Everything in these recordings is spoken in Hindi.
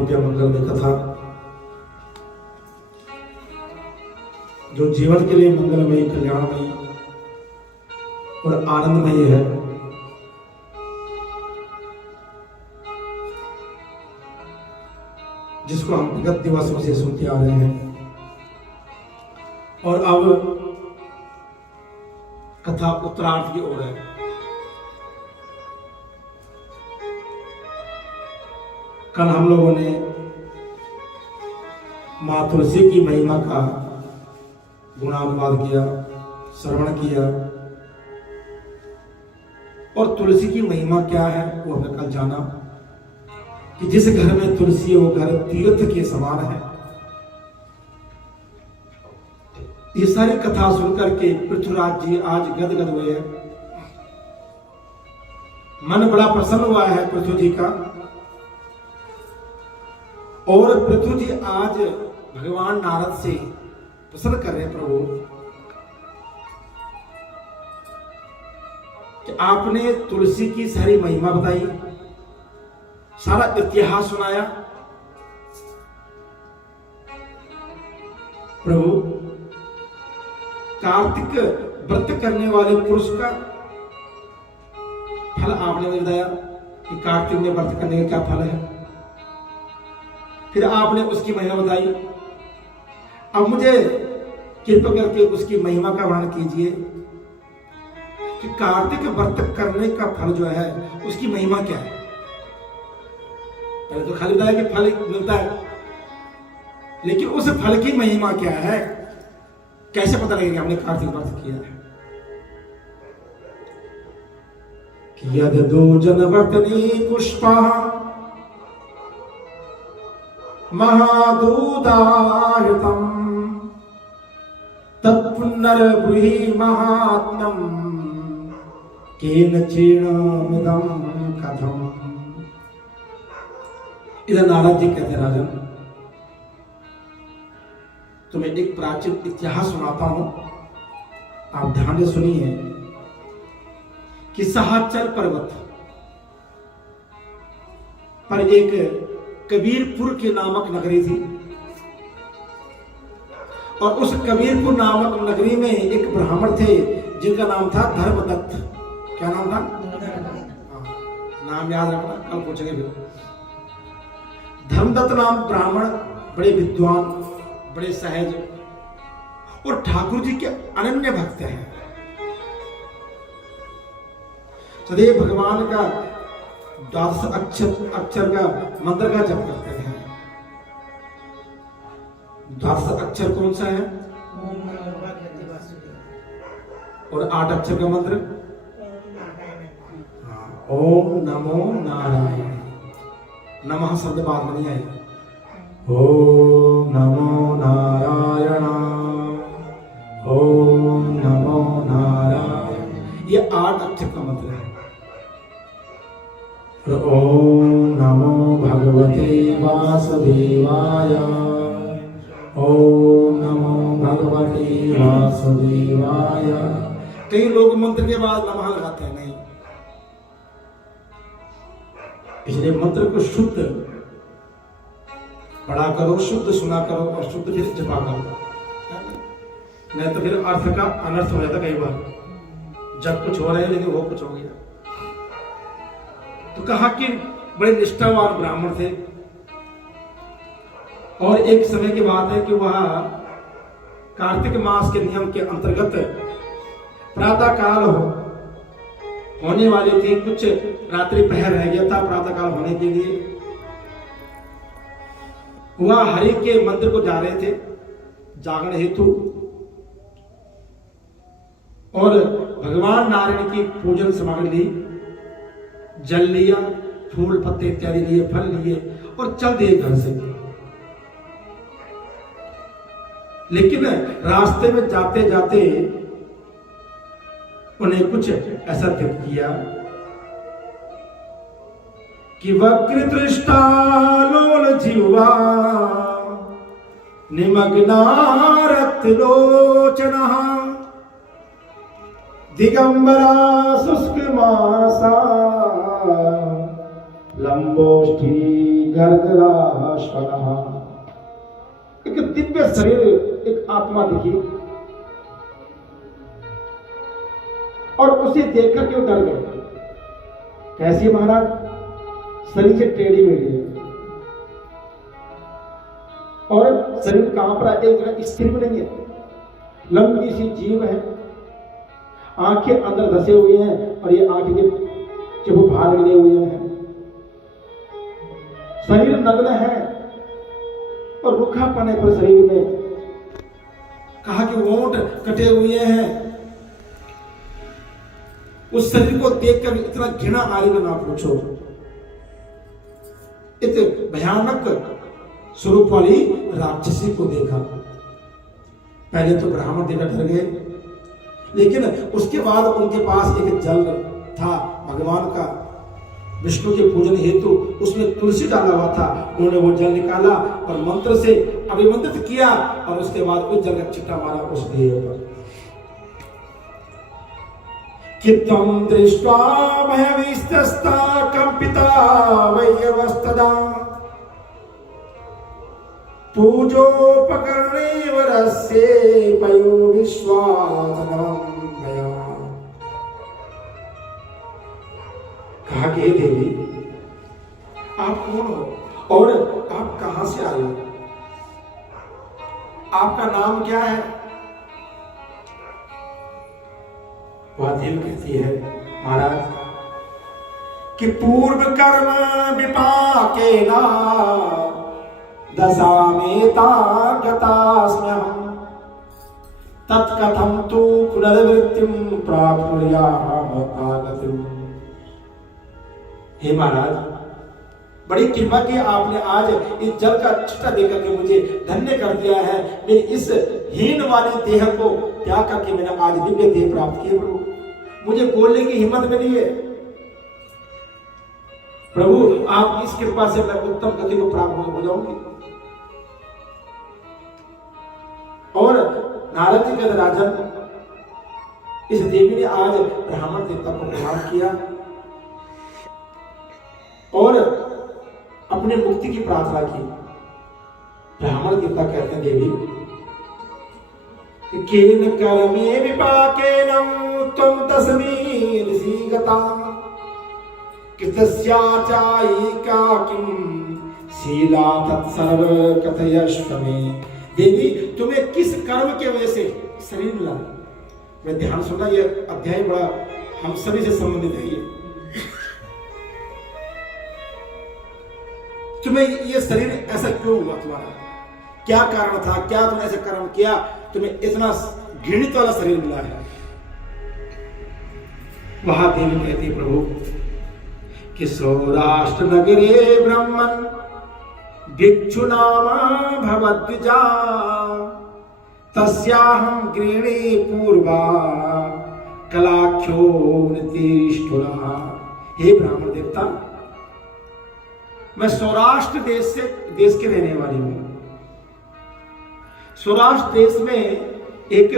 मंगलमय कथा जो जीवन के लिए मंगलमय, कल्याणमय और आनंदमय है, जिसको हम विगत दिवसों से सुनते आ रहे हैं। और अब कथा उत्तरार्थ की ओर है। कल हम लोगों ने मां तुलसी की महिमा का गुणानुवाद किया, श्रवण किया, और तुलसी की महिमा क्या है वो हमने कल जाना कि जिस घर में तुलसी है वो घर तीर्थ के समान है। ये सारी कथा सुनकर के पृथ्वीराज जी आज गदगद हुए हैं। मन बड़ा प्रसन्न हुआ है पृथ्वी जी का। और पृथ्वी जी आज भगवान नारद से प्रश्न कर रहे हैं, प्रभु कि आपने तुलसी की सारी महिमा बताई, सारा इतिहास सुनाया। प्रभु कार्तिक व्रत करने वाले पुरुष का फल आपने बताया कि कार्तिक में व्रत करने का क्या फल है। फिर आपने उसकी महिमा बताई। अब मुझे कृपा करके उसकी महिमा का वर्णन कीजिए कि कार्तिक व्रत करने का फल जो है उसकी महिमा क्या है। पहले तो खाली बताया कि फल मिलता है, लेकिन उस फल की महिमा क्या है, कैसे पता लगेगा कि हमने कार्तिक व्रत किया है। कि यद दूजन वर्तनी पुष्पा महादूताहृतम तत्पुनर्ब्रूहि महात्म्यम केन चीर्णमिदं कथम। इधर नारद जी कहते हैं, राजन तुम्हें एक प्राचीन इतिहास सुनाता हूं, आप ध्यान से सुनिए कि सहाचल पर्वत पर एक कबीरपुर के नामक नगरी थी, और उस कबीरपुर नामक नगरी में एक ब्राह्मण थे जिनका नाम था धर्मदत्त। क्या नाम था? नाम याद रखना, कल पूछेंगे फिर। धर्मदत्त नाम ब्राह्मण बड़े विद्वान, बड़े सहज और ठाकुर जी के अनन्य भक्त हैं। सदैव भगवान का 10 अक्षर का मंत्र का जप करते हैं। 10 अक्षर कौन सा है? और 8 अक्षर का मंत्र ओम नमो नारायण। नमः शब्द बाद में नहीं आएगा। ओम नमो नारायण, ओम नमो नारायण, ये 8 अक्षर का मंत्र है। ओम नमो भगवते वासुदेवाय, ओम नमो भगवते वासुदेवाय। कई लोग मंत्र के बाद नमः लगाते हैं, नहीं, इसलिए मंत्र को शुद्ध पढ़ा करो, शुद्ध सुना करो और शुद्ध फिर जपा करो, नहीं तो फिर अर्थ का अनर्थ हो जाता। कई बार जब कुछ हो रहा है लेकिन वो कुछ हो गया। तो कहा कि बड़े निष्ठावान ब्राह्मण थे, और एक समय की बात है कि वह कार्तिक मास के नियम के अंतर्गत प्रातः काल होने वाली थी। कुछ रात्रि पहर रह गया था प्रातः काल होने के लिए। वह हरि के मंदिर को जा रहे थे जागरण हेतु, और भगवान नारायण की पूजन सामग्री ली, जल लिया, फूल पत्ते इत्यादि लिए, फल लिए और चल दिए घर से। लेकिन रास्ते में जाते जाते उन्हें कुछ ऐसा व्यक्त किया कि वक्रदृष्टा लोल जीवा निमग्ना रक्तलोचनः दिगंबरा शुष्क मासा लंबोष्ठी गर्गराश्वनः। एक दिव्य शरीर, एक आत्मा दिखी और उसे देखकर के वो डर गए। कैसी महाराज? शरीर से टेढ़ी मेढ़ी है और शरीर कांप रहा है, एक जगह स्थिर भी नहीं है, लंबी सी जीभ है, आंखें अंदर धसे हुए हैं और ये आंखें के जब बाहर निकले हुए हैं, शरीर नग्न है और रूखापन है पर शरीर में, कहा कि होंठ कटे हुए हैं। उस शरीर को देखकर इतना घृणा आ रही, ना पूछो। इतने भयानक स्वरूप वाली राक्षसी को देखा। पहले तो ब्राह्मण देवता डर गए, लेकिन उसके बाद उनके पास एक जल था भगवान का, विष्णु के पूजन हेतु, उसमें तुलसी डाला हुआ था। उन्होंने वो जल निकाला और मंत्र से अभिमंत्रित किया और उसके बाद उस जल का छिट्टा मारा उस देह पर। कित्तं दृष्ट्वा भयविस्तस्ता कंपिता वैयवस्तदा पूजोपकरणे वरस्य पयो विश्वासनम् भया। कहा कि देवी, आप कौन हो और आप कहां से आए हो? आपका नाम क्या है? वह देवी कहती है, महाराज कि पूर्व कर्म विपाकेना दशामेता गतास्म्यहम् तत्कथं तु पुनर्वृत्तिं प्राप्नुयाम आगतिम्। हे महाराज, बड़ी कृपा की आपने आज इस जल का छिट्टा देकर के मुझे धन्य कर दिया है। मेरी इस हीन वाली देह को त्याग करके मैंने आज दिव्य देह प्राप्त किया। प्रभु, मुझे बोलने की हिम्मत मिली है। प्रभु, आप इस कृपा से मैं उत्तम गति को प्राप्त हो जाऊंगी। और नारद जी कहते, राजन, इस देवी ने आज ब्राह्मण देवता को प्रणाम किया और अपने मुक्ति की प्रार्थना की। ब्राह्मण देवता कहते हैं, देवी, केन कर्मे विपाकेनं त्वं तस्मै ऋषि गता कृतस्याचायिका किं शीला तत्सर्व कथयस्व मे। देवी, तुम्हें किस कर्म के वजह से शरीर मिला? मैं ध्यान सुनना, ये अध्याय बड़ा हम सभी से संबंधित है। ये तुम्हें ये शरीर ऐसा क्यों हुआ? तुम्हारा क्या कारण था? क्या तुमने ऐसा कर्म किया तुम्हें इतना घृणित वाला शरीर मिला है? वहां देवी कहती, प्रभु कि सौराष्ट्र नगरे ब्रह्मन् भिक्षु नामा भवद्विजा तस्याहं गृह्णे पूर्वा कलाख्यो नितिष्ठुरा। हे ब्राह्मण देवता, मैं सौराष्ट्र देश के रहने वाली हूं। सौराष्ट्र देश में एक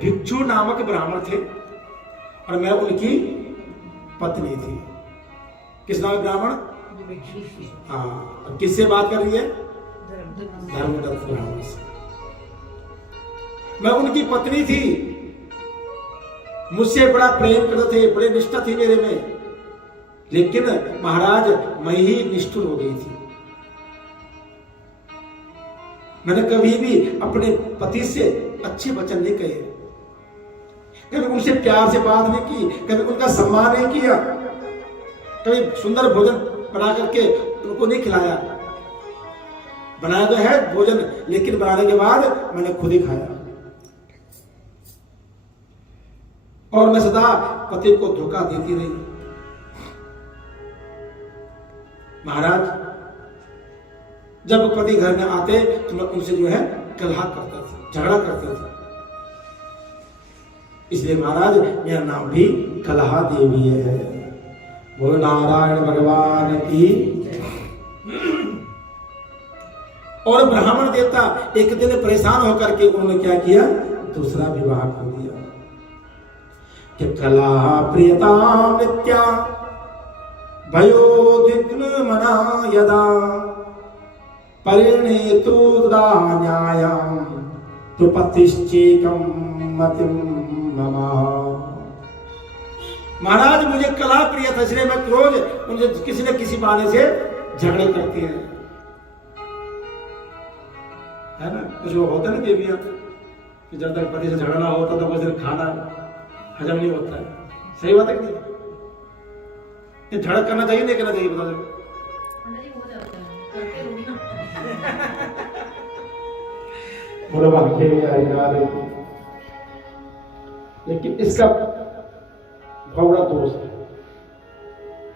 भिक्षु नामक ब्राह्मण थे और मैं उनकी पत्नी थी। किस नाम ब्राह्मण? हाँ, किससे बात कर रही है? धर्मदत्त ब्राह्मण से। मैं उनकी पत्नी थी, मुझसे बड़ा प्रेम करते थे, बड़े निष्ठा थी मेरे में, लेकिन महाराज मैं ही निष्ठुर हो गई थी। मैंने कभी भी अपने पति से अच्छे वचन नहीं कहे, कभी उनसे प्यार से बात नहीं की, कभी उनका सम्मान नहीं किया, कभी सुंदर भोजन बना करके उनको नहीं खिलाया। बनाया तो है भोजन, लेकिन बनाने के बाद मैंने खुद ही खाया। और मैं सदा पति को धोखा देती रही। महाराज, जब पति घर में आते तो मैं उनसे जो है कलह करता था, झगड़ा करते थे। इसलिए महाराज मेरा नाम भी कलहा देवी है। वो नारायण भगवान की। और ब्राह्मण देवता एक दिन परेशान होकर के उन्होंने क्या किया? दूसरा विवाह कर दिया। कि कला प्रियता नित्या भयोद्विग्न मना यदा परिणेतु तदा न्यायं तो पतिश्चेकं मतिं मम। महाराज मुझे कला प्रिय था, इसलिए मैं रोज मुझे किसी न किसी बहाने से झगड़े करती है ना। कुछ वो होता है ना देवियां कि जब तक पति से झगड़ा ना होता तो मुझे खाना हजम नहीं होता है। सही बात है कि नहीं? ये झगड़ा करना चाहिए नहीं करना चाहिए, बता दो। बोलो वाक्य में हरिनाम। लेकिन इसका बहुत बड़ा दोष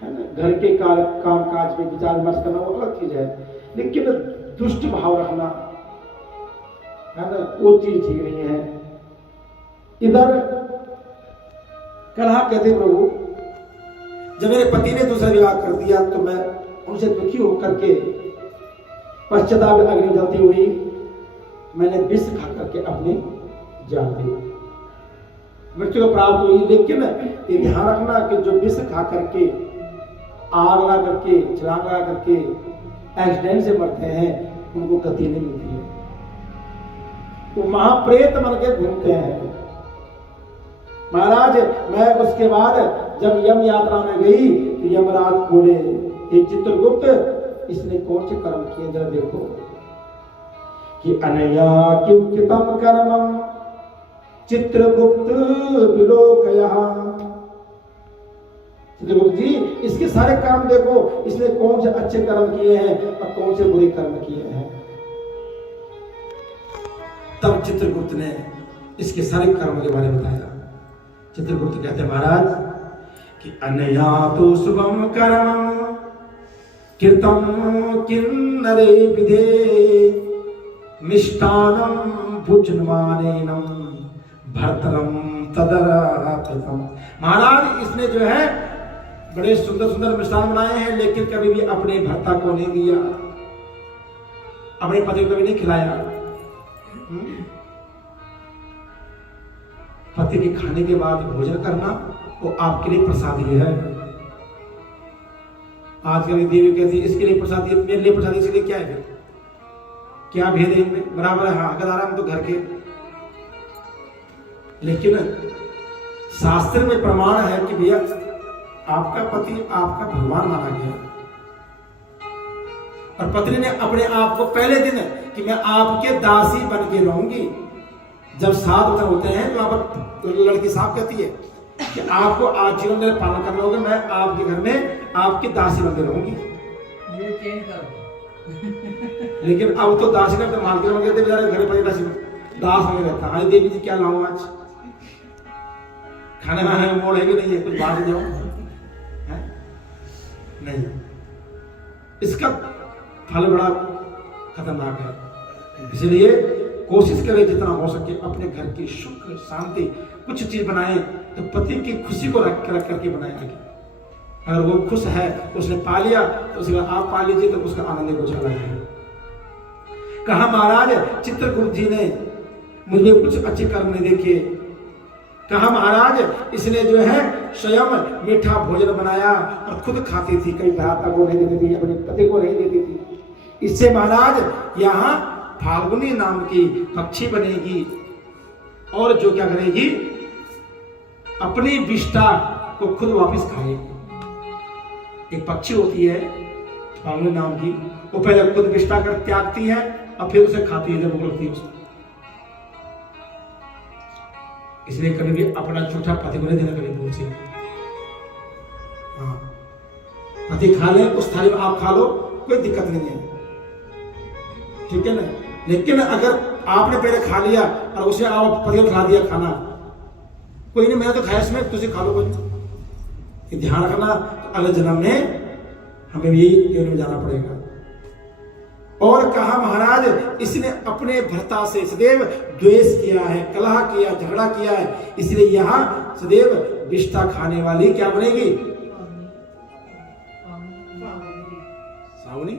है ना। घर के काम काज में विचार विमर्श करना वो अलग चीज है, लेकिन दुष्ट भाव रखना है ना, वो चीज ठीक नहीं है। इधर कलहा कहते प्रभु, जब मेरे पति ने दूसरा विवाह कर दिया तो मैं उनसे दुखी होकर के पश्चाताप अग्नि जलती हुई मैंने विष खा करके अपनी जान दी, मृत्यु को प्राप्त हुई। लेकिन ये ध्यान रखना कि जो विष खा करके आग लगा करके छलांग लगा करके एक्सीडेंट से मरते हैं उनको गति नहीं मिलती है, वो महाप्रेत बन के घूमते हैं। महाराज मैं उसके बाद जब यम यात्रा में गई तो यमराज बोले, ये चित्रगुप्त इसने कौन से कर्म किए जरा देखो कि अनया किंकितम कर्मम चित्रगुप्त विलोकयः। चित्रगुप्त जी इसके सारे कर्म देखो, इसने कौन से अच्छे कर्म किए हैं और कौन से बुरे कर्म किए हैं। तब चित्रगुप्त ने इसके सारे कर्म के बारे में बताया। चित्रगुप्त कहते हैं महाराज कि अनया तो शुभम कर्मम कृतम किन्नरे विधे मिष्टान्नं भुजनमानेनं भर्तरं तदरापितम्। महाराज इसने जो है बड़े सुंदर सुंदर मिष्ठान बनाए हैं, लेकिन कभी भी अपने भर्ता को नहीं दिया, अपने पति को भी नहीं खिलाया। पति के खाने के बाद भोजन करना वो आपके लिए प्रसादी है। आज कभी देवी कहती है इसके लिए प्रसादी, मेरे लिए प्रसादी, इसके लिए क्या है फिर? क्या भेद है इनमें? बराबर है। हाँ, अगर आराम तो घर के, लेकिन शास्त्र में प्रमाण है कि भैया आपका पति आपका भगवान माना गया, और पत्नी ने अपने आप को पहले दिन कि मैं आपके दासी बन के रहूंगी। जब 7 वचन होते हैं तो वहां पर लड़की साहब कहती है कि आपको आजीवन मेरे पालन करना होगा, मैं आपके घर में आपकी दासी बन के रहूंगी। ये चेंज करो। लेकिन अब तो दासी का मालकिन बन गए थे बेचारे, घर पर दासी दास होने रहता। हाँ देवी जी क्या लाऊं आज, खाने वाने में मोड़ है कि नहीं है, कुछ बात जाओ नहीं। इसका फल बड़ा खतरनाक है। इसलिए कोशिश करें जितना हो सके अपने घर की सुख शांति कुछ चीज बनाएं तो पति की खुशी को रख करके बनाए आगे। अगर वो खुश है उसने पा लिया तो उसके बाद आप पा लीजिए तो उसका आनंद कुछ अलग है। कहा महाराज चित्रगुप्त जी ने मुझे कुछ अच्छे कर्म नहीं देखे। कहा महाराज इसने जो है स्वयं मीठा भोजन बनाया और खुद खाती थी, कई भ्राता को नहीं देती थी, अपने पति को नहीं देती थी। इससे महाराज यहाँ फाल्गुनी नाम की पक्षी बनेगी और जो क्या करेगी अपनी विष्ठा को खुद वापस खाएगी। एक पक्षी होती है फाल्गुनी नाम की, वो पहले खुद विष्ठा कर त्यागती है और फिर उसे खाती है जब भूख लगती है उसको। इसलिए कभी भी अपना झूठा पति को नहीं देना कभी भूल से। हाँ, पति खा ले उस थाली में आप खा लो, कोई दिक्कत नहीं है, ठीक है ना। लेकिन अगर आपने पहले खा लिया और उसे आप पति को खिला दिया खाना, कोई नहीं मैंने तो खाया इसमें, तुझे खा लो, कोई ध्यान रखना। अगले जन्म में हमें यही योनि में जाना पड़ेगा। और कहा महाराज इसने अपने भर्ता से सदैव द्वेष किया है, कलह किया, झगड़ा किया है, इसलिए यहाँ सदैव विष्ठा खाने वाली क्या बनेगी? सावनी।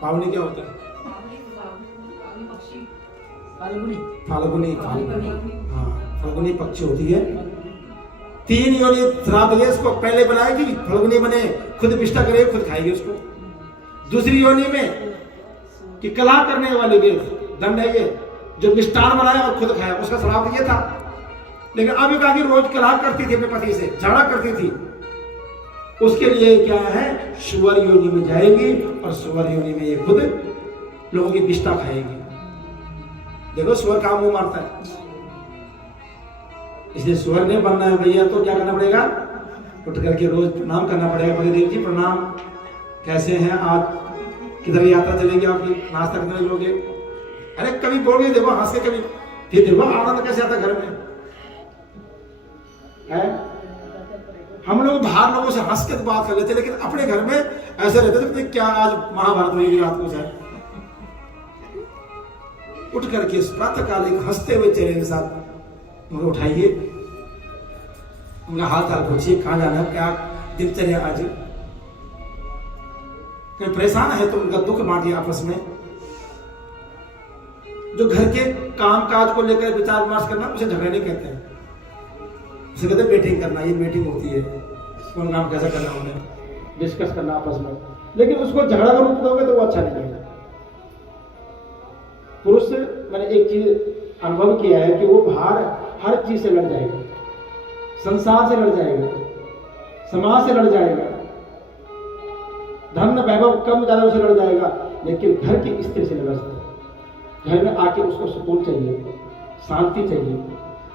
पावनी क्या होता है? फाल्गुनी। हाँ, फाल्गुनी पक्षी होती है। 3 योनि श्राद्ध दिए इसको, पहले बनाएगी फल्गुनी बने, खुद विष्ठा करे, खुद खाएगी उसको। दूसरी योनि में कि कलह करने वाली के दंड है ये, जो मिष्टान बनाया और खुद खाया, उसका श्राद्ध ये था। लेकिन अभी कहा कि रोज कलह करती थी अपने पति से, झगड़ा करती थी, उसके लिए क्या है, सुअर योनि में जाएगी और सुअर योनि में ये खुद लोगों की विष्ठा खाएगी। देखो सुअर काम मुंह मारता है, इसलिए सुअर ने बनना है भैया तो क्या करना पड़ेगा, उठ करके रोज प्रणाम करना पड़ेगा। पतिदेव जी प्रणाम, कैसे हैं, आज किधर यात्रा चलेगी आपकी, नाश्ता कितने लोगे? अरे कभी बोल के देखो, हंस के कभी, फिर देखो आनंद कैसे आता घर में है। हम लोग बाहर लोगों से हंस के तो बात कर लेते, लेकिन अपने घर में ऐसे रहते थे क्या आज महाभारत हुई रात को है। उठ करके प्रातः काल एक हंसते हुए चेहरे के साथ उनको उठाइए, उनका हाल चाल पूछिए, कहाँ जाना है, क्या दिनचर्या आज, कहीं परेशान है तो उनका दुख बांटिए आपस में। जो घर के काम काज को लेकर विचार विमर्श करना उसे झगड़ा नहीं कहते हैं, उसे कहते हैं मीटिंग करना। ये मीटिंग होती है, कौन काम कैसा करना, उन्हें डिस्कस करना आपस में। लेकिन उसको झगड़ा का रूप दोगे तो वो अच्छा नहीं है। पुरुष से मैंने एक चीज अनुभव किया है कि वो बाहर हर चीज से लड़ जाएगा, संसार से लड़ जाएगा, समाज से लड़ जाएगा, धन वैभव कम ज्यादा उसे लड़ जाएगा, लेकिन घर की स्त्री से लड़ सकता है। घर में आके उसको सुकून चाहिए, शांति चाहिए।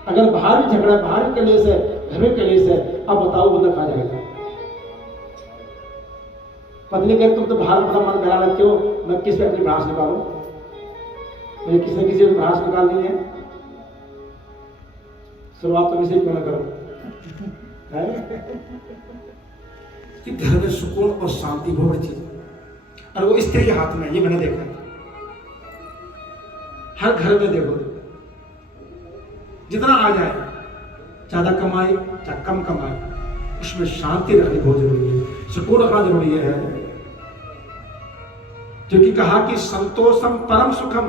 अगर बाहर भी झगड़ा, बाहर भी कलेश है, घर में कलेश है, अब बताओ बंदा खा जाएगा। पत्नी कहती तुम तो बाहर बड़ा मन बना रखते हो, मैं किस पे अपनी भड़ास निकालूं, मुझे किसी न किसी भड़ास निकालनी है। शुरुआत तो किसी को न करो कि घर में सुकून और शांति बहुत बड़ी चीज है, और वो स्त्री के हाथ में है। ये मैंने देखा हर घर में, देखो जितना आ जाए, ज्यादा कमाए चाहे कम कमाए, उसमें शांति रखनी बहुत जरूरी है, सुकून रखना जरूरी है। क्योंकि कहा कि संतोषम परम सुखम,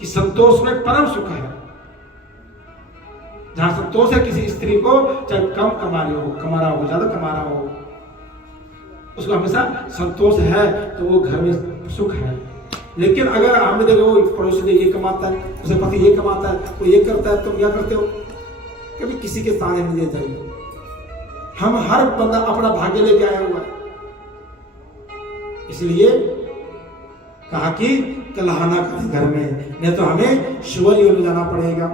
कि संतोष में परम सुख है। जहां संतोष है किसी स्त्री को, चाहे कम कमा रही हो, कमा रहा हो, ज्यादा कमा रहा हो, उसको हमेशा संतोष है, तो वो घर में सुख है। लेकिन अगर हमने देखो वो पड़ोसी ने ये कमाता है, उसे पति ये कमाता है, वो ये करता है, तुम क्या करते हो, कभी किसी के सामने नहीं देता है। हम हर बंदा अपना भाग्य लेके आया हुआ है। इसलिए कहा कि कलहाना करें घर में, नहीं तो हमें सुअर योनि में जाना पड़ेगा।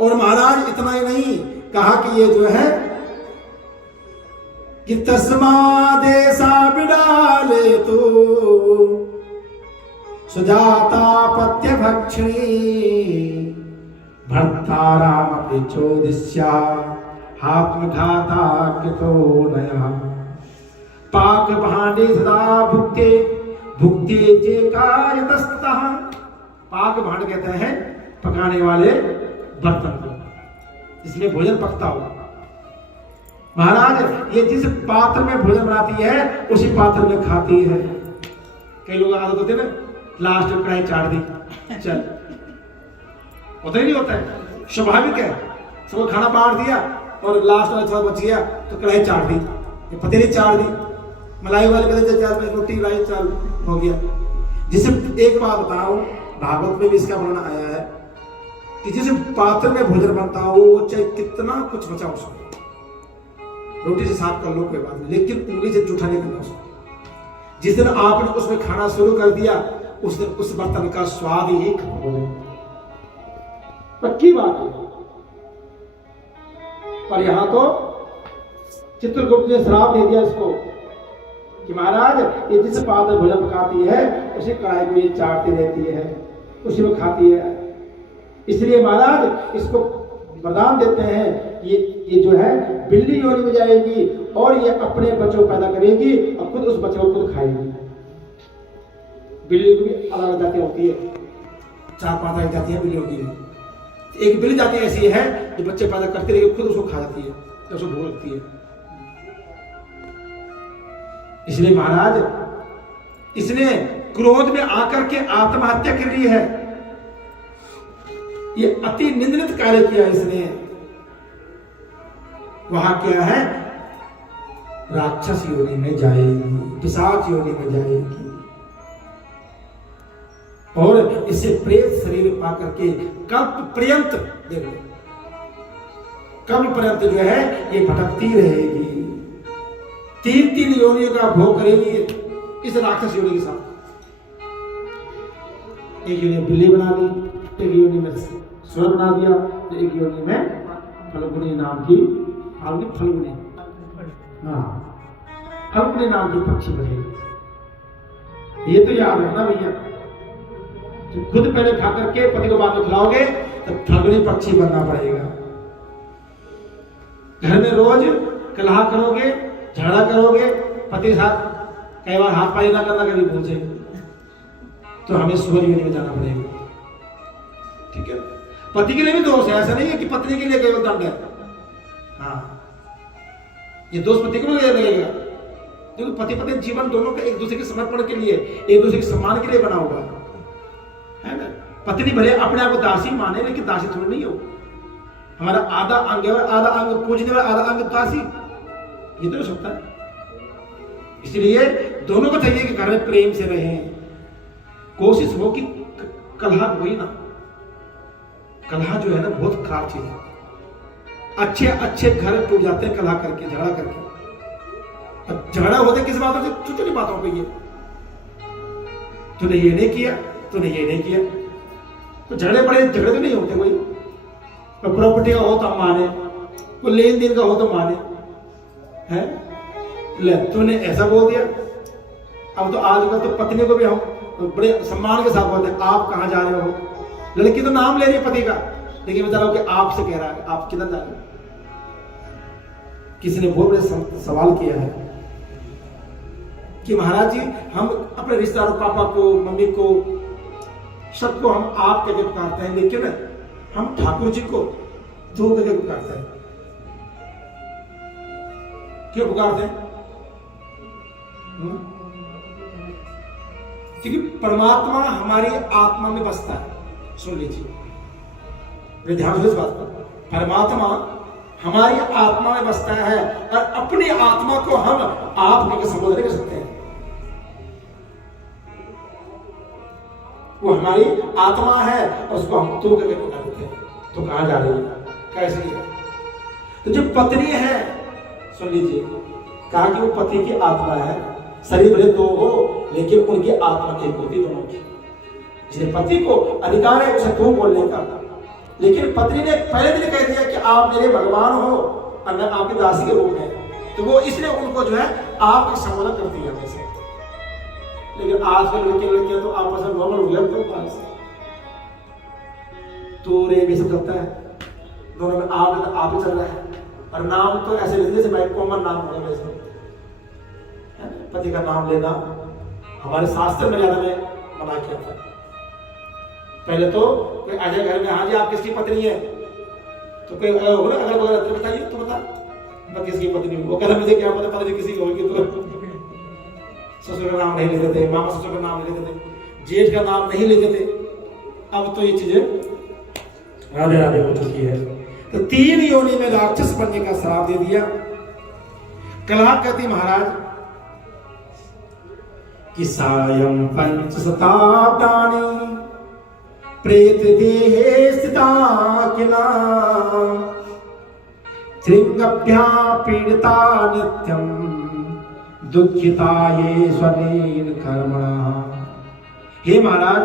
और महाराज इतना ही नहीं, कहा कि ये जो है कि तस्मादेशा बिडाले तो सुजाता पत्य भक्षणी भर्ताराम अपि चोदिस्या आत्मघाता कृतो नया पाक भांडे सदा भुक्ते भुक्ते जे कार्यतस्तः। पाक भांड कहते हैं पकाने वाले बर्तन को, इसलिए भोजन पकता हो। महाराज ये जिस पात्र में भोजन बनाती है उसी पात्र में खाती है। कई लोग आदत होते हैं ना, लास्ट में कढ़ाई चाट दी, चल, होता ही नहीं होता है, स्वाभाविक है। सबको खाना बांट दिया और लास्ट में थोड़ा बच गया तो कढ़ाई चाट दी, पतीली चाट दी, मलाई वाले कहते चार में रोटी लाई, चाल हो गया। जिसे एक बात बताऊं, भागवत में भी इसका वर्णन आया है कि जिस पात्र में भोजन बनता हो, चाहे कितना कुछ बचा उसको, रोटी से साफ कर लो कोई बात नहीं, लेकिन उंगली से जूठा नहीं करना उसको। जिस दिन आपने उसमें खाना शुरू कर दिया, उस दिन उस बर्तन का स्वाद ही खत्म हो जाए, पक्की बात है। पर यहां तो चित्रगुप्त ने श्राप दे दिया इसको कि महाराज ये जिस पात्र भोजन पकाती है उसी कढ़ाई को ये चाटती रहती है, उसी में खाती है। इसलिए महाराज इसको वरदान देते हैं, ये जो है बिल्ली योनि में जाएगी और ये अपने बच्चों पैदा करेगी और खुद उस बच्चों को खुद खाएगी। बिल्ली को भी अलग जातियां होती है, 4-5 जातियां बिल्लियों की। एक बिल्ली जाति ऐसी है जो बच्चे पैदा करती रहेगी, खुद उसको खा जाती है, तो उसको भूख लगती है। इसलिए महाराज इसने क्रोध में आकर के आत्महत्या कर ली है। ये अति निंदनीय कार्य किया इसने। वहां क्या है, राक्षस योनि में जाएगी, पिशाच योनि में जाएगी। और इसे प्रेत शरीर पा करके कल्प पर्यंत, देखो कल्प पर्यंत जो है ये भटकती रहेगी, 3 योनियों का भोग करेगी इस राक्षस योनि के साथ। एक योनि बिल्ली बना दी, एक योनि में सुर बना दिया, तो एक योनि में फल्गुनी नाम की, आपकी फल्गुनी, हाँ फल्गुनी नाम की पक्षी बनेगी। ये तो याद रखना भैया, तो खुद पहले खा करके पति को बाद में खिलाओगे तो फल्गुनी पक्षी बनना पड़ेगा। घर में रोज कलह करोगे, झगड़ा करोगे, पति के साथ कई बार हाथ पाई ना करना, कभी भूल से, तो हमें सूर्य योनि में जाना पड़ेगा। ठीक है, पति के लिए भी दोष है, ऐसा नहीं है कि पत्नी के लिए केवल दंड है। हाँ, ये दोष पति को लगेगा, क्योंकि पति पत्नी जीवन दोनों का एक दूसरे के समर्पण के लिए, एक दूसरे के सम्मान के लिए बना हुआ है ना। पत्नी भले अपने आप को दासी माने, लेकिन दासी थोड़ी नहीं हो। हमारा आधा अंग है, आधा अंग पूजने वाला, आधा अंग दासी, ये तो हो सकता है। इसलिए दोनों को चाहिए कि घर में प्रेम से रहें, कोशिश हो कि कलह हुई ना। कलह जो है ना बहुत खराब चीज है, अच्छे अच्छे घर टूट जाते हैं कलह करके, झगड़ा करके। अब झगड़ा होता है किस बातों से, छोटी छोटी बातों पे, ये तूने ये नहीं किया, तूने ये नहीं किया, तो झगड़े बड़े झगड़े तो नहीं होते। कोई प्रॉपर्टी का हो तो माने, कोई लेन देन का हो तो माने, है ले तूने ऐसा बोल दिया। अब तो आजकल तो पत्नी को भी हम बड़े सम्मान के साथ बोलते हैं, आप कहाँ जा रहे हो। लड़की तो नाम ले रही है पति का, लेकिन बता रहा हूं कि आपसे कह रहा है, आप किधर जा रहे हो। किसी ने बहुत बड़े सवाल किया है कि महाराज जी, हम अपने रिश्तेदारों, पापा को, मम्मी को, सबको हम आप कहकर पुकारते हैं, लेकिन हम ठाकुर जी को तू कहकर पुकारते हैं। क्यों पुकारते हैं? क्योंकि परमात्मा हमारी आत्मा में बसता है। सुन लीजिए, ध्यान से इस बात पर, परमात्मा हमारी आत्मा में बसता है और अपनी आत्मा को हम आप कहकर संबोधन कर सकते हैं। वो हमारी आत्मा है और उसको हम तू कहकर पुकार देते हैं। तो कहां जा रही है, कैसे है? तो जो पत्नी है, सुन लीजिए, कहा कि वो पति की आत्मा है, शरीर भले दो हो लेकिन उनकी आत्मा एक होती दोनों की। इसलिए पति को अधिकार है उसे तू बोलने का, लेकिन पत्नी ने पहले दिन कह दिया कि आप मेरे भगवान हो और मैं आपकी दासी के रूप में, तो वो इसलिए उनको जो है आप संबोधन करती है हमेशा। लेकिन आजकल लड़के तो आपस में नॉर्मल हो गया, तो तो रे भी सब चलता है, दोनों में आप ही चल रहा है। और नाम तो ऐसे लेते जैसे भाई कॉमन नाम होगा वैसे, पति का नाम लेना हमारे शास्त्र मर्यादा में मना किया था। पहले तो कोई आ जाए घर में, हाँ जी आप किसकी पत्नी है, तो कोई अगर वगैरह बताइए, तो बता मैं किसकी पत्नी हूँ। वो कहता मुझे क्या पता, पत्नी किसी की होगी। तो ससुर का नाम नहीं लेते थे, मामा ससुर का नाम लेते थे, जेठ का नाम नहीं लेते थे। अब तो ये चीजें राधे राधे हो चुकी है। तो 3 योनि में राक्षस बनने का श्राप दे दिया। कलह कहती महाराज कि सायं 5 शताब्दानि प्रेत देहे स्थिता किला त्रिंगभ्या पीड़िता नित्यं दुखिता ये स्वनेन कर्मणा। हे महाराज,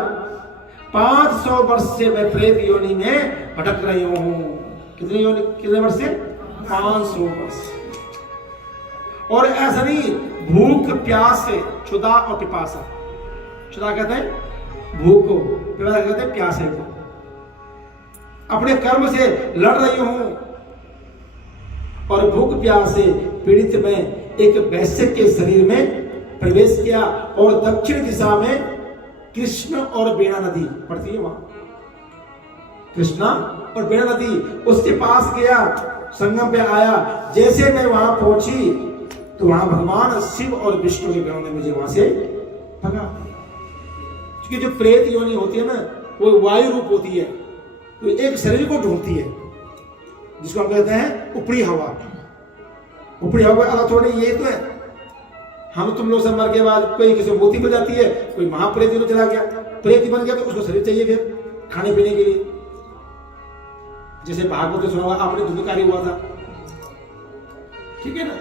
500 वर्ष से मैं प्रेत योनि में भटक रही हूं। कितने वर्ष से? 500 वर्ष। और ऐसा नहीं, भूख प्यास से, क्षुधा और पिपासा। क्षुधा कहते हैं भूख को, पिपासा कहते हैं प्यासे को। अपने कर्म से लड़ रही हूं और भूख प्यास से पीड़ित में एक वैश्य के शरीर में प्रवेश किया और दक्षिण दिशा में कृष्ण और बेड़ा नदी पड़ती है, वहां कृष्णा और बेड़ा नदी, उसके पास गया, संगम पे आया। जैसे मैं वहां पहुंची तो वहां भगवान शिव और विष्णु के गणों ने मुझे वहां से भगा। क्योंकि जो प्रेत योनि होती है ना, वो वायु रूप होती है, तो एक शरीर को ढूंढती है, जिसको हम कहते हैं ऊपरी हवा। उपड़ी हो गए अलग थोड़ी, ये तो है। हम तुम लोग सब मर के बाद कोई किसी मूर्ति बन जाती है, कोई महाप्रेत में चला गया, प्रेत बन गया तो उसको शरीर चाहिए फिर खाने पीने के लिए। जैसे भागवत सुना हुआ आपने, धुंधकारी हुआ था, ठीक है ना।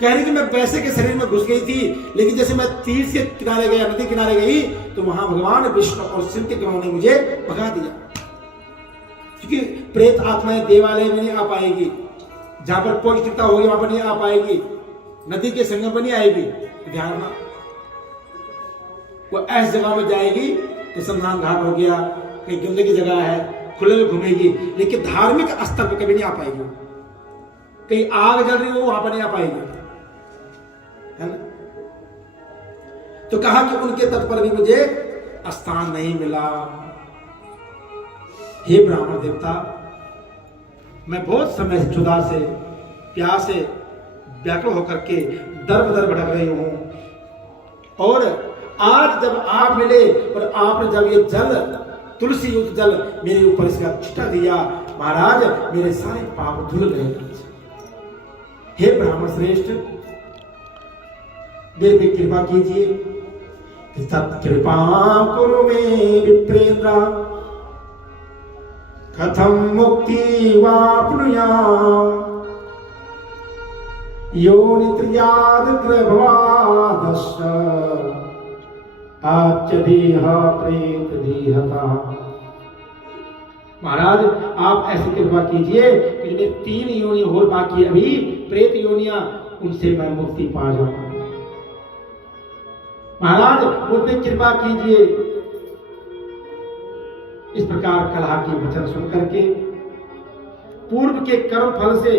कह रही थी मैं वैसे के शरीर में घुस गई थी, लेकिन जैसे मैं तीर से किनारे गया, नदी किनारे गई, तो वहां भगवान विष्णु और शिव के ग्रहों ने मुझे भगा दिया। क्योंकि प्रेत आत्माएं देवालय में नहीं आ पाएगी, जहां पर पवित्रता होगी वहां पर नहीं आ पाएगी, नदी के संगम पर नहीं आएगी। ध्यान रखना, वो ऐसी जगह में जाएगी तो शमशान घाट हो गया, कहीं गंदगी जगह है, खुले में घूमेगी, लेकिन धार्मिक स्तर पर कभी नहीं आ पाएगी। कहीं आग जल रही हो वहां पर नहीं आ पाएगी, है ना। तो कहा कि उनके तट पर भी मुझे स्थान नहीं मिला। हे ब्राह्मण देवता, मैं बहुत समय से क्षुधा से, प्यास से व्याकुल होकर के दर बदर भटक रही हूं, और आज जब आप मिले और आपने जब ये जल, तुलसी युक्त जल मेरे ऊपर इसका छिटा दिया, महाराज मेरे सारे पाप धुल गए। हे ब्राह्मण श्रेष्ठ, मेरे पे कृपा कीजिए, कृपा कुरु मे विप्रेन्द्र, कथम मुक्ति वाप्नुयाम्, योनित्र्याद ग्रभवादश्च आच्यदेह प्रेत देहता। महाराज आप ऐसी कृपा कीजिए कि जिन्हें 3 योनि और बाकी अभी प्रेत योनियां, उनसे मैं मुक्ति पा जाऊं। महाराज मुझ पे कृपा कीजिए। इस प्रकार कलह के वचन सुन करके पूर्व के कर्म फल से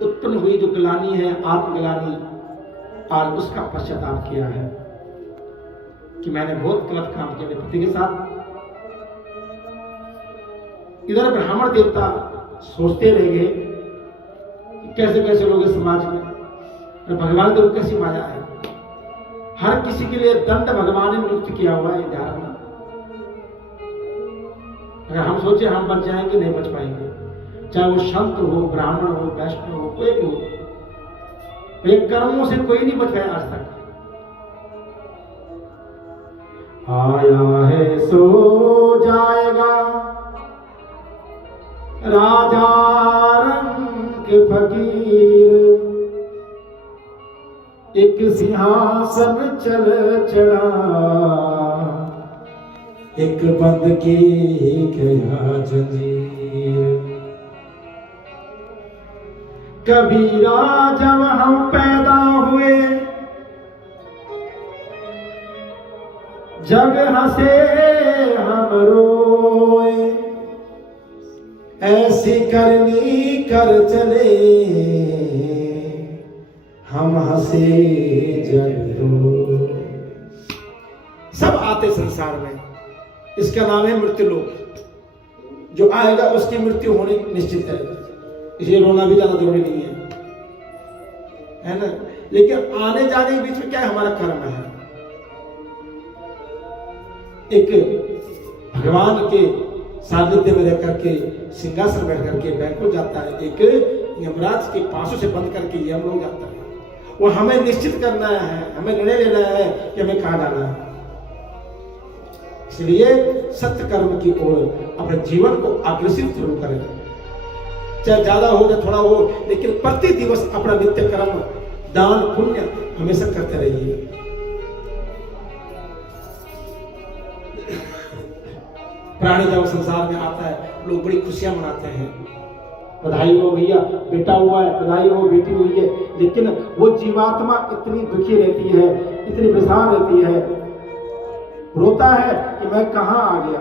उत्पन्न हुई जो ग्लानि है, आत्मग्लानि, आज उसका पश्चाताप किया है कि मैंने बहुत गलत काम किया अपने पति के साथ। इधर ब्राह्मण देवता सोचते रह गए कि कैसे कैसे लोग इस समाज में, भगवान देव कैसी माया है, हर किसी के लिए दंड भगवान ने नियुक्त किया हुआ है। ध्यान रखना, अगर हम सोचे हम बच जाएंगे, नहीं बच पाएंगे, चाहे वो संत हो, ब्राह्मण हो, वैष्णव हो, कोई भी हो, ये कर्मों से कोई नहीं बच पाया आज तक। आया है सो जाएगा राजा रंग फकीर, एक सिंहासन चल चढ़ा, एक बंद की गया जंजीर। कबीरा जब हम पैदा हुए, जग हंसे हम रोए, ऐसी करनी कर चले, हम हंसे जग रो। सब आते संसार में, इसका नाम है मृत्यु लोक। जो आएगा उसकी मृत्यु होनी निश्चित है, इसलिए रोना भी ज्यादा जरूरी नहीं है ना। लेकिन आने जाने के बीच में क्या है, हमारा कर्म है। एक भगवान के सानिध्य में रह करके सिंहासन बैठ करके बैकुंठ जाता है, एक यमराज के पासों से बंद करके यमलोक जाता है। वो हमें निश्चित करना है, हमें निर्णय लेना है कि हमें कहां जाना है। इसलिए सत्य कर्म की ओर अपने जीवन को अग्रसित जरूर करें, चाहे ज्यादा हो चाहे थोड़ा हो, लेकिन प्रति दिवस अपना नित्य कर्म, दान पुण्य हमेशा करते रहिए। प्राणी जब संसार में आता है, लोग बड़ी खुशियां मनाते हैं, बधाई हो भैया बेटा हुआ है, बधाई हो बेटी हुई है, लेकिन वो जीवात्मा इतनी दुखी रहती है, इतनी परेशान रहती है, रोता है कि मैं कहां आ गया,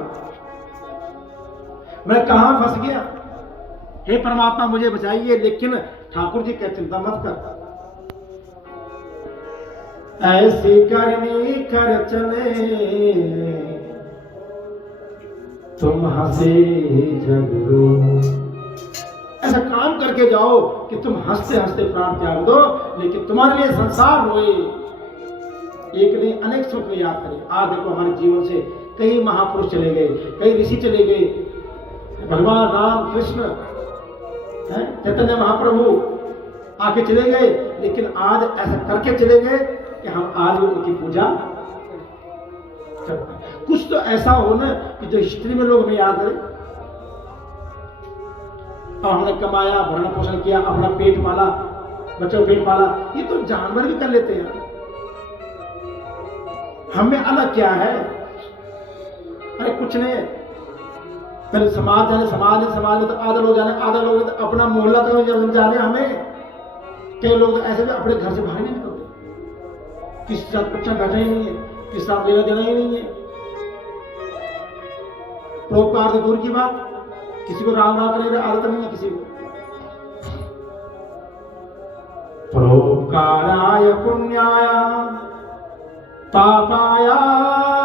मैं कहां फंस गया, हे परमात्मा मुझे बचाइए। लेकिन ठाकुर जी कहते चिंता मत कर, ऐसी करनी कर चले, तुम हंसे जग रो। ऐसा काम करके जाओ कि तुम हंसते हंसते प्राण त्याग दो, लेकिन तुम्हारे लिए संसार रोए। एक नहीं अनेक सुख में याद करें। आज देखो हमारे जीवन से कई महापुरुष चले गए, कई ऋषि चले गए, भगवान राम कृष्ण, चैतन्य महाप्रभु, आके चले गए, लेकिन आज ऐसा करके चले गए कि हम आज भी उनकी पूजा करते हैं। कुछ तो ऐसा हो ना कि जो हिस्ट्री में लोग हमें याद करें। और हमने कमाया, भरण पोषण किया, अपना पेट पाला, बच्चों पेट पाला, ये तो जानवर भी कर लेते हैं। हमें अलग क्या है? अरे कुछ नहीं, पहले समाज जाने, समाज में तो आधा लोग जाने, आधा लोग तो अपना मोहल्ला तो जाने। हमें कई लोग तो ऐसे भी अपने घर से बाहर नहीं निकलते, किसी के साथ अच्छा बैठा ही नहीं है, किसी साथ लेना देना ही नहीं है। परोपकार से दूर की बात, किसी को राम राम करने की आदत नहीं है किसी को। परोपकाराय पुण्याय पापाय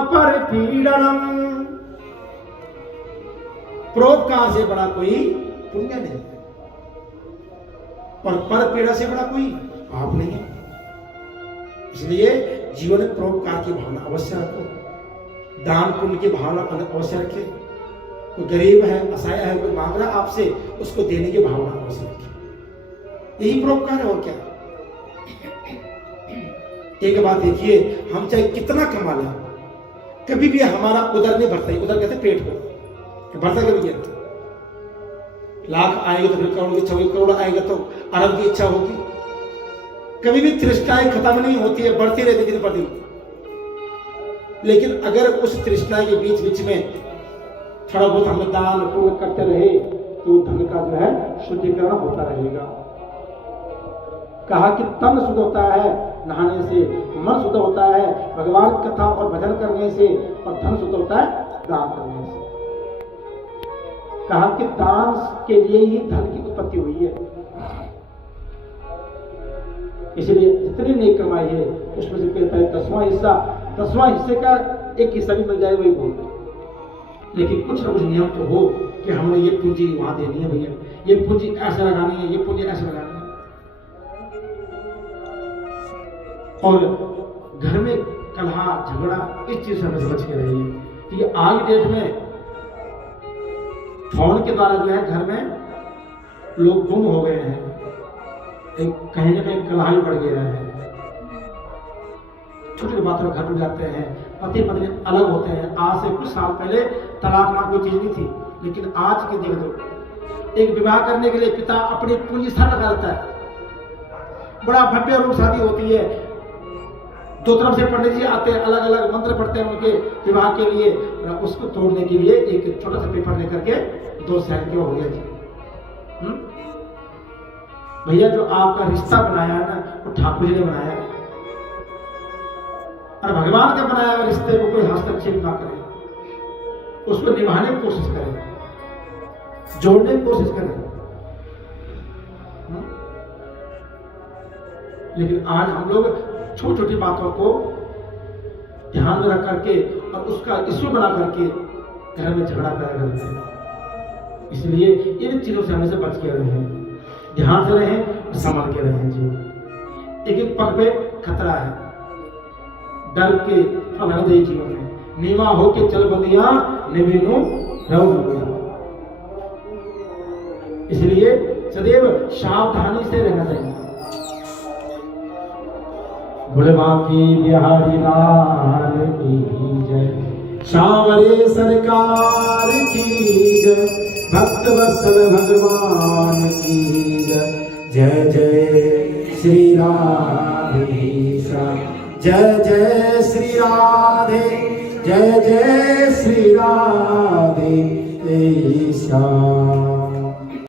परपीडनम। परोपकार से बड़ा कोई पुण्य नहीं है और पर पीड़ा से बड़ा कोई पाप नहीं है। इसलिए जीवन में परोपकार की भावना अवश्य रखो, दान पुण्य की भावना अवश्य रखे। कोई गरीब है, असहाय है, कोई मांग रहा आपसे, उसको देने की भावना अवश्य रखे। यही परोपकार है और क्या। एक बात देखिए, हम चाहे कितना कमा लें, कभी भी हमारा उधर नहीं भरता। उधर कहते पेट को भरता कभी क्या? लाख आएगा तो फिर करोड़ की इच्छा होगी, करोड़ आएगा तो अरब की इच्छा होगी। कभी भी तृष्णाएं खत्म नहीं होती है, बढ़ती रहती है दिन पर दिन। लेकिन अगर उस तृष्णा के बीच बीच में थोड़ा बहुत हम दान पुण्य करते रहे तो धन का जो है शुद्धिकरण होता रहेगा। कहा कि तन शुद्ध होता है नहाने से, मन शुद्ध होता है भगवान कथा और भजन करने से, और धन शुद्ध होता है दान करने से। कहा कि दान के लिए ही धन की उत्पत्ति हुई है। इसलिए जितनी नेक कमाई है उसमें से पहले 10वां हिस्से का एक हिस्सा भी मिल जाए वही बहुत। लेकिन कुछ ना कुछ नियम तो हो कि हमने ये पूंजी वहां देनी है भैया, ये पूंजी ऐसे लगानी है, ये पूंजी ऐसे लगानी है। और घर में कलह झगड़ा इस चीज से हमें बच के रहिए। तो ये आज डेट में फोन के द्वारा जो है घर में लोग गुम हो गए हैं, कहीं ना कहीं कलह बढ़ गया है। छोटी बातों में घर टूट जाते हैं, पति पत्नी अलग होते हैं। आज से कुछ साल पहले तलाक नाम कोई चीज नहीं थी, लेकिन आज के देख दो, एक विवाह करने के लिए पिता अपनी पूंजी साथ लगा देता है, बड़ा भव्य रूप शादी होती है, दो तरफ से पंडित जी आते हैं, अलग अलग मंत्र पढ़ते हैं उनके विवाह के लिए। उसको तोड़ने के लिए एक छोटा सा पेपर लेकर के 2 साल के हो गया जी। भैया जो आपका रिश्ता बनाया है ना, वो ठाकुर जी ने बनाया है, और भगवान का बनाया हुआ रिश्ते को कोई हस्तक्षेप ना करे, उसको निभाने की कोशिश करें, जोड़ने की कोशिश करें। लेकिन आज हम लोग छोटी छोटी बातों को ध्यान में रख करके और उसका इश्यू बना करके घर में झगड़ा पैदा करते हैं। इसलिए इन चीजों से हमेशा बच के रहें, ध्यान से रहें और संभल के रहें जी। एक एक पग पे खतरा है, डर के फल दे जीवन में। नीवा होके चल बंदिया निवेनु रहो। इसलिए सदैव सावधानी से रहना चाहिए। बोले बाकी बिहारी लाल की जय, सांवरे सरकार की जय, भक्त वत्सल भगवान की जय। जय जय श्री राधेश्याम, जय जय श्री राधे, जय जय श्री राधे श्याम।